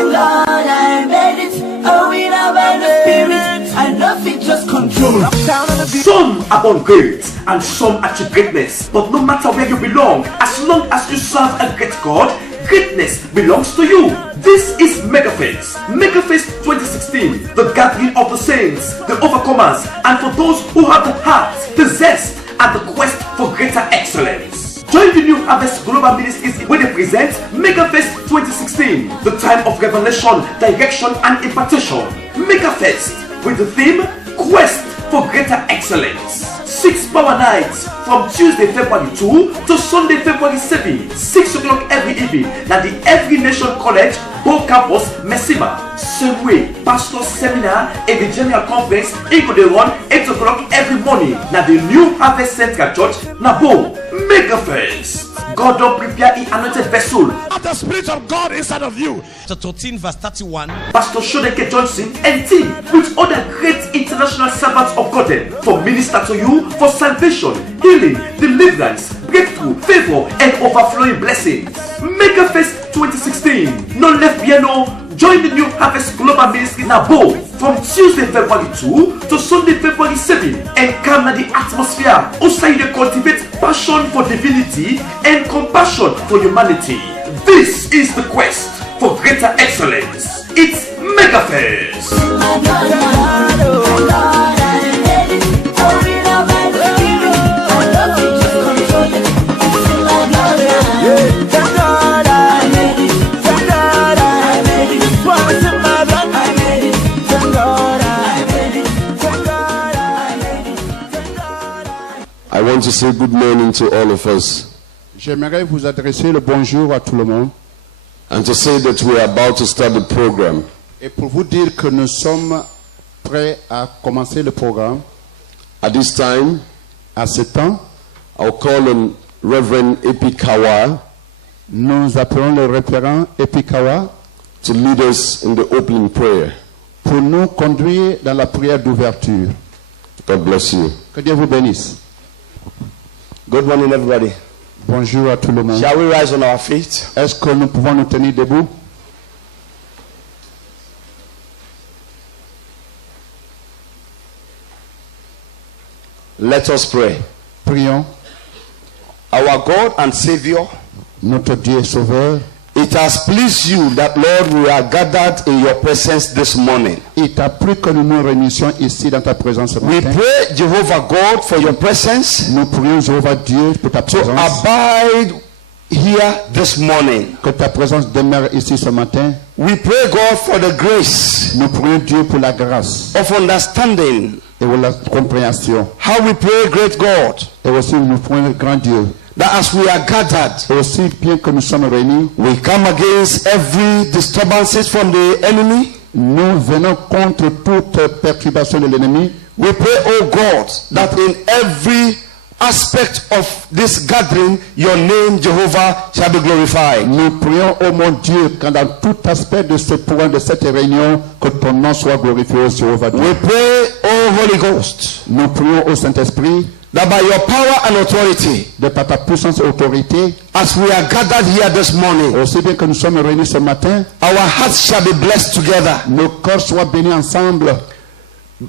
Thank God I made it. A winner by the Spirit. I love it, just control. Some are born great and some achieve greatness. But no matter where you belong, as long as you serve a great God, greatness belongs to you. This is MegaFest. MegaFest 2016, the gathering of the saints, the overcomers, and for those who have the heart, the zest, and the quest for greater excellence. Join the New Harvest Global Ministries when they present MegaFest 2016, the time of revelation, direction, and impartation. MegaFest with the theme Quest for Greater Excellence. 6 power nights from Tuesday, February 2 to Sunday, February 7, 6 o'clock every evening at the Every Nation College, Bo Campus, Messima. Same way, Pastor Seminar and the General Conference in Coderon, 8 o'clock every morning at the New Harvest Central Church, Nabo. MegaFest. God don't prepare an anointed vessel. The Spirit of God inside of you. Chapter 13 verse 31. Pastor Shodeke Johnson and team with other great international servants of God for minister to you for salvation, healing, deliverance, breakthrough, favor, and overflowing blessings. MegaFest 2016. No left piano. Join the New Harvest Global Ministry Nabo from Tuesday, February 2 to Sunday, February 7 and come at the atmosphere. Also, you cultivate passion for divinity and compassion for humanity. This is the quest for greater excellence. It's MegaFest. I want to say good morning to all of us. J'aimerais vous adresser le bonjour à tout le monde. And to say that we are about to start the program. Et pour vous dire que nous sommes prêts à commencer le programme. At this time, à ce temps, I'll call on Reverend Epikawa. Nous appelons le référent Epikawa to lead us in the opening prayer. Pour nous conduire dans la prière d'ouverture. God bless you. Que Dieu vous bénisse. Good morning, everybody. Bonjour à tout le monde. Shall we rise on our feet? Est-ce que nous pouvons nous tenir debout? Let us pray. Prions. Our God and Savior, notre Dieu sauveur, it has pleased you that, Lord, we are gathered in your presence this morning. Il t'a plu que nous nous réunissions ici dans ta présence ce We matin. pray, Jehovah God, for your presence. Nous prions, Jéhovah Dieu, pour ta présence. To abide here this morning. Que ta présence demeure ici ce matin. We pray, God, for the grace. Nous prions Dieu pour la grâce. Of understanding. Et pour la compréhension. How we pray, great God. Et aussi nous prions, grand Dieu. That as we are gathered, aussi bien que nous sommes réunis, we come against every disturbances from the enemy. Nous venons contre toute perturbation de l'ennemi. We pray, oh God, that in every aspect of this gathering, your name, Jehovah, shall be glorified. Nous prions, oh mon Dieu, que dans tout aspect de ce point de cette réunion, que ton nom soit glorifié, Jéhovah. We pray, oh Holy Ghost. Nous prions au Saint-Esprit. That by your power and authority, de par ta puissance et autorité, as we are gathered here this morning, aussi bien que nous sommes réunis ce matin, our hearts shall be blessed together. Nos corps soient bénis ensemble.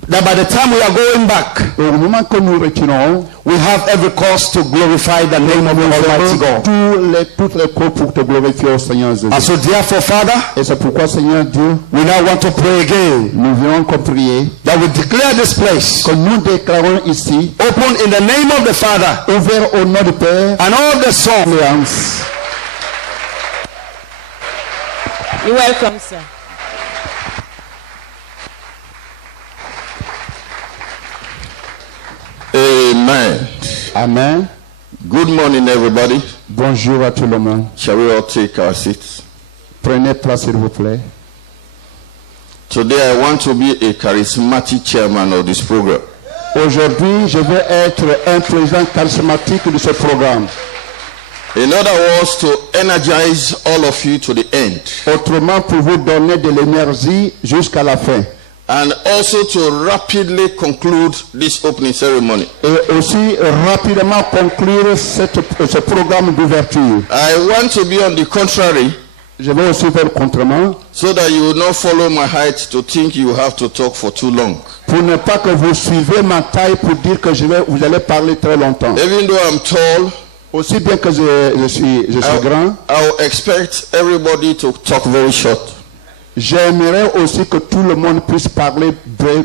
That by the time we are going back, au moment que nous retirons, we have every cause to glorify the name of the Almighty God. Toutes les causes pour te glorifier au Seigneur Jésus. And so therefore, Father, et c'est pourquoi, Seigneur Dieu, we now want to pray again. Nous voulons encore prier. That we declare this place. Que nous déclarons ici. Open in the name of the Father. Ouvert au nom du Père. And all the Son. You're welcome, sir. Amen. Amen. Good morning, everybody. Bonjour à tout le monde. Shall we all take our seats? Prenez place, s'il vous plaît. Today I want to be a charismatic chairman of this program. Aujourd'hui, je vais être un président charismatique de ce programme. In other words, to energize all of you to the end. Autrement, pour vous donner de l'énergie jusqu'à la fin. And also to rapidly conclude this opening ceremony. Et aussi rapidement conclure ce programme d'ouverture. I want to be on the contrary. Je vais aussi faire le contrement so that you will not follow my height to think you have to talk for too long. pour ne pas que vous suivez ma taille pour dire que vous allez parler très longtemps. Even though I'm tall, Aussi bien que je suis grand, I'll expect everybody to talk very short. j'aimerais aussi que tout le monde puisse parler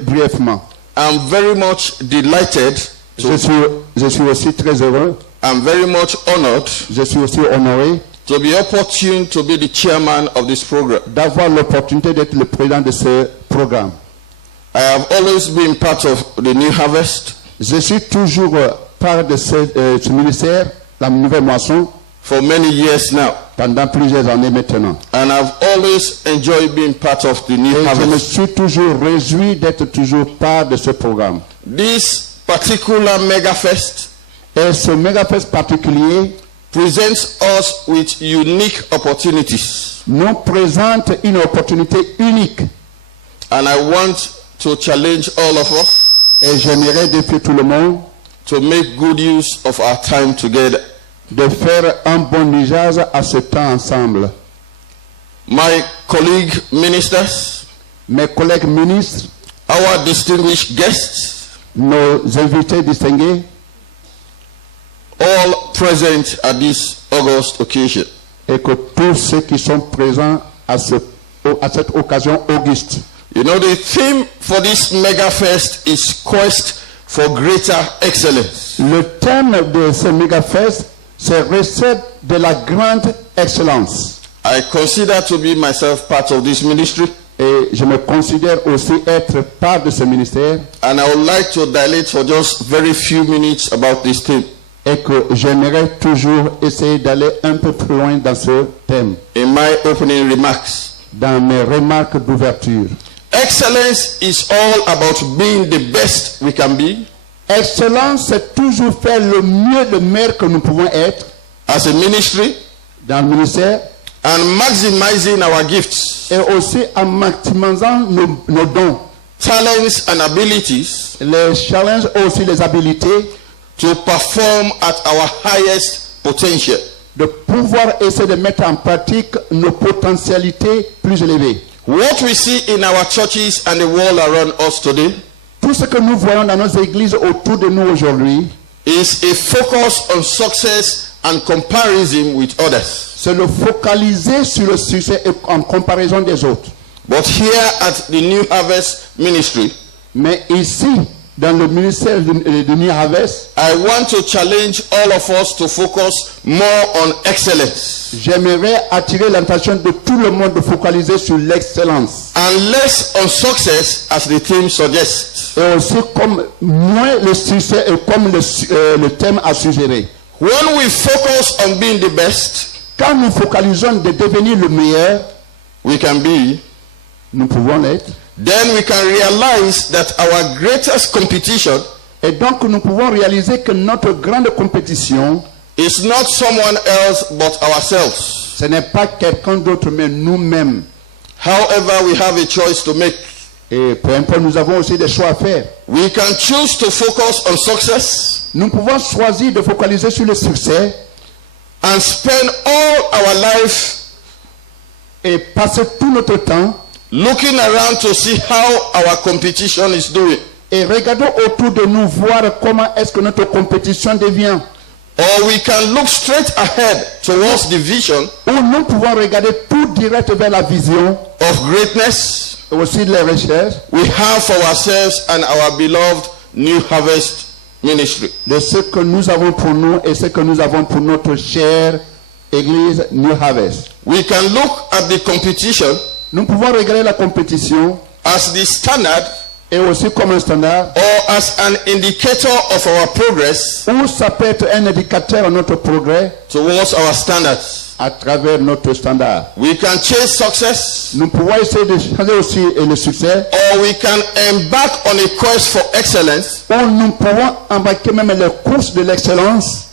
brièvement. I'm very much delighted. Je suis aussi très heureux, I'm very much honored je suis aussi honoré to be opportune to be the chairman of this program. d'avoir l'opportunité d'être le président de ce programme. I have always been part of the New Harvest Je suis toujours part de ce ministère, la nouvelle moisson, for many years now, pendant plusieurs années maintenant. and I've always enjoyed being part of the New Et je me Harvest. suis toujours réjoui d'être toujours part de ce programme. This particular mega fest Et ce méga-fest particulier presents us with unique opportunities, nous présente une opportunité unique. and I want to challenge all of us Et j'aimerais défier tout le monde to make good use of our time together. de faire un bon usage à ce temps ensemble. My colleague ministers, Mes collègues ministres, our distinguished guests, nos invités distingués, all present at this August occasion. et que tous ceux qui sont présents à cette occasion auguste. You know, the theme for this mega fest is quest for greater excellence. Le thème de ce méga-fest, c'est recette de la grande excellence. I consider to be myself part of this ministry, Et je me considère aussi être part de ce ministère and I would like to dilate for just very few minutes about this theme. et que j'aimerais toujours essayer d'aller un peu plus loin dans ce thème, In my opening remarks, dans mes remarques d'ouverture. excellence is all about being the best we can be Excellence, c'est toujours faire le mieux, le meilleur que nous pouvons être as a ministry, dans le ministère and maximizing our gifts, et aussi en maximisant nos dons, talents, and abilities les challenges et aussi les habilités to perform at our highest potential. de pouvoir essayer de mettre en pratique nos potentialités plus élevées. What we see in our churches and the world around us today Tout ce que nous voyons dans nos églises autour de nous aujourd'hui, is a focus on success and comparison with others. c'est le focaliser sur le succès et en comparaison des autres. But here at the New Harvest Ministry, Mais ici, dans le ministère de New Harvest, I want to challenge all of us to focus more on excellence j'aimerais attirer l'attention de tout le monde de focaliser sur l'excellence. and less on success, as the theme suggests. Et aussi comme moins le succès et comme le thème a suggéré. When we focus on being the best, Quand nous focalisons de devenir le meilleur, we can be, nous pouvons l'être. then we can realize that our greatest competition Et donc nous pouvons réaliser que notre grande compétition, is not someone else but ourselves. ce n'est pas quelqu'un d'autre mais nous-mêmes. However, we have a choice to make. Et peu importe, nous avons aussi des choix à faire. We can choose to focus on success Nous pouvons choisir de focaliser sur le succès and spend all our life et passer tout notre temps looking around to see how our competition is doing. et regarder autour de nous voir comment est-ce que notre compétition devient. Or we can look straight ahead towards the vision Ou nous pouvons regarder tout direct vers la vision of greatness et aussi les recherches we have for ourselves and our beloved New Harvest Ministry. de ce que nous avons pour nous et ce que nous avons pour notre chère église New Harvest. We can look at the competition Nous pouvons regarder la compétition as the standard et aussi comme un standard, or as an indicator of our progress ou ça peut être un indicateur à notre progrès towards our standards. à travers notre standard. We can chase success, Nous pouvons essayer de changer aussi le succès, or we can embark on a quest for excellence ou nous pouvons embarquer même les courses de l'excellence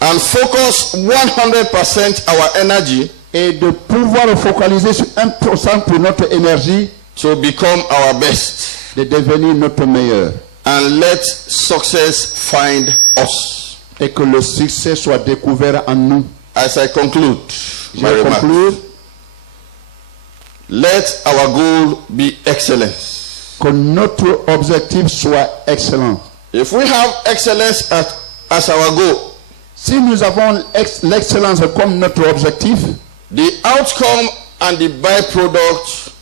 and focus 100% our energy et de pouvoir focaliser sur 1% pour notre énergie, to become our best, de devenir notre meilleur. and let success find us. Et que le succès soit découvert en nous. As I conclude Je my vais remarks, conclure. Let our goal be excellence. Que notre objectif soit excellent. If we have excellence as our goal, Si nous avons l'excellence comme notre objectif, the outcome and the byproduct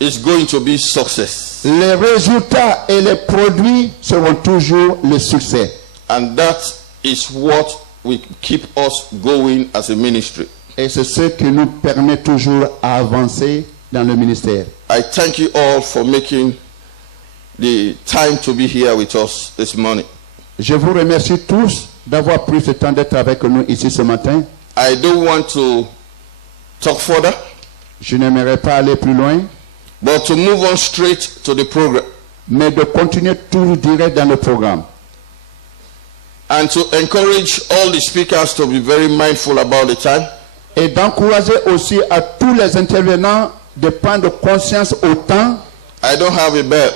is going to be success. les résultats et les produits seront toujours le succès. And that is what will keep us going as a ministry. Et c'est ce qui nous permet toujours à avancer dans le ministère. I thank you all for making the time to be here with us this morning. Je vous remercie tous d'avoir pris ce temps d'être avec nous ici ce matin. I don't want to talk further, Je n'aimerais pas aller plus loin, but to move on straight to the program mais de continuer tout direct dans le programme. and to encourage all the speakers to be very mindful about the time. Et d'encourager aussi à tous les intervenants de prendre conscience au temps. I don't have a bell,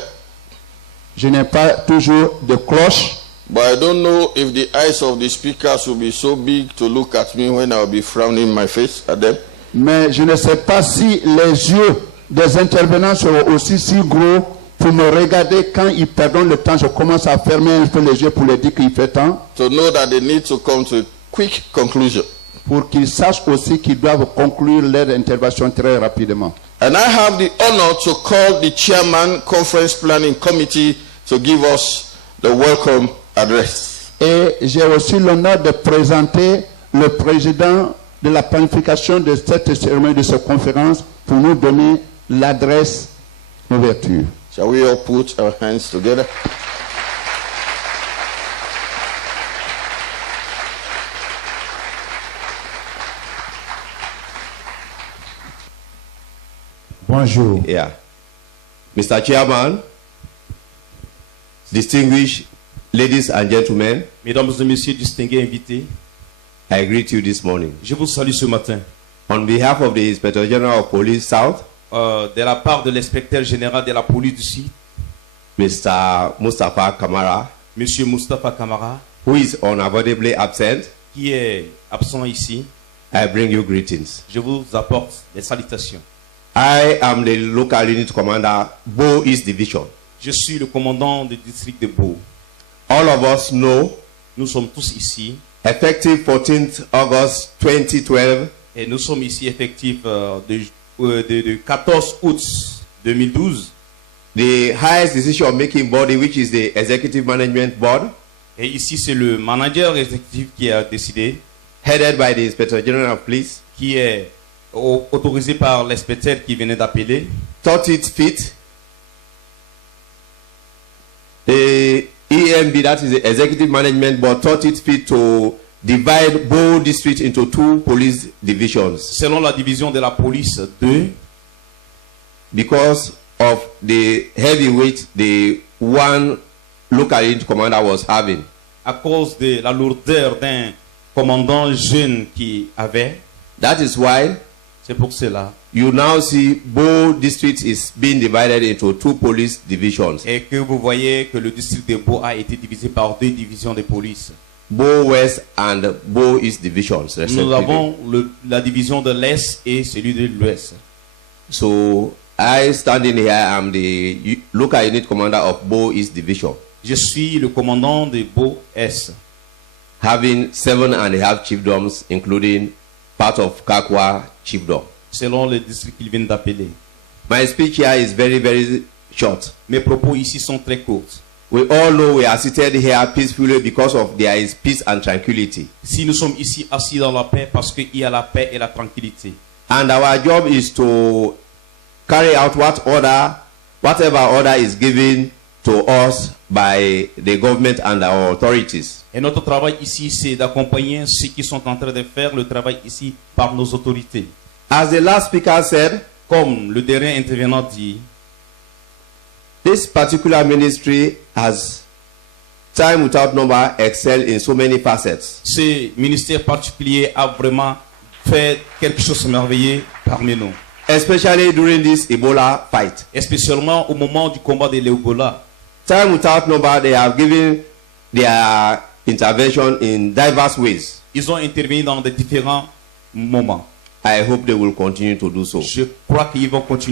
Je n'ai pas toujours de cloche, but I don't know if the eyes of the speakers will be so big to look at me when I'll be frowning my face at them. mais je ne sais pas si les yeux des intervenants seront aussi si gros pour me regarder quand ils perdent le temps. Je commence à fermer un peu les yeux pour leur dire qu'il fait temps, To know that they need to come to a quick conclusion. pour qu'ils sachent aussi qu'ils doivent conclure leur intervention très rapidement. And I have the honor to call the chairman conference planning committee to give us the welcome address. Et j'ai aussi l'honneur de présenter le président de la planification de cette cérémonie, de cette conférence, pour nous donner l'adresse d'ouverture. Shall we all put our hands together? Bonjour. Yeah. Mr. Chairman, distinguished ladies and gentlemen, Mesdames et messieurs distingués invités, I greet you this morning. je vous salue ce matin. On behalf of the Inspector General of Police South, De la part de l'inspecteur général de la police du Sud, Mr. Mustafa Kamara, Monsieur Mustafa Kamara, who is unavoidably absent, qui est absent ici, I bring you greetings. je vous apporte les salutations. I am the local unit commander, Bo East Division. Je suis le commandant du district de Beau. All of us know, Nous sommes tous ici effective 14th August 2012, et nous sommes ici effectifs de 14 août 2012. the highest decision-making body, which is the Executive Management Board, Et ici, c'est le manager exécutif qui a décidé, headed by the Inspector General of Police, qui est autorisé par l'inspecteur qui venait d'appeler, thought it fit the EMB, that is the Executive Management Board, thought it fit to divide Bo District into two police divisions selon la division de la police 2, because of the heavy weight the one local unit commander was having. à cause de la lourdeur d'un commandant jeune qui avait. That is why C'est pour cela. you now see Bo District is being divided into two police divisions, Et que vous voyez que le district de Beau a été divisé par deux divisions de police. Bo West and Bo East divisions, Nous respectively. avons la division de l'Est et celui de l'Ouest. So I standing here, I'm the local unit commander of Bo East Division, Je suis le commandant de Beau Est, having 7.5 chiefdoms, including part of Kakwa chiefdom. selon le district qu'ils viennent d'appeler. My speech here is very, very short. Mes propos ici sont très courts. We all know we are seated here peacefully because of there is peace and tranquility. Si nous sommes ici assis dans la paix, parce qu'il y a la paix et la tranquillité. And our job is to carry out whatever order is given to us by the government and our authorities. Et notre travail ici, c'est d'accompagner ceux qui sont en train de faire le travail ici par nos autorités. As the last speaker said, Comme le dernier intervenant dit, this particular ministry has, time without number, excelled in so many facets. ce ministère particulier a vraiment fait quelque chose de merveilleux parmi nous. Especially during this Ebola fight. Et spécialement au moment du combat de l'Ebola. Time without number, they have given their intervention in diverse ways. Ils ont intervenu dans de différents moments. I hope they will continue to do so. Je crois qu'ils vont continuer.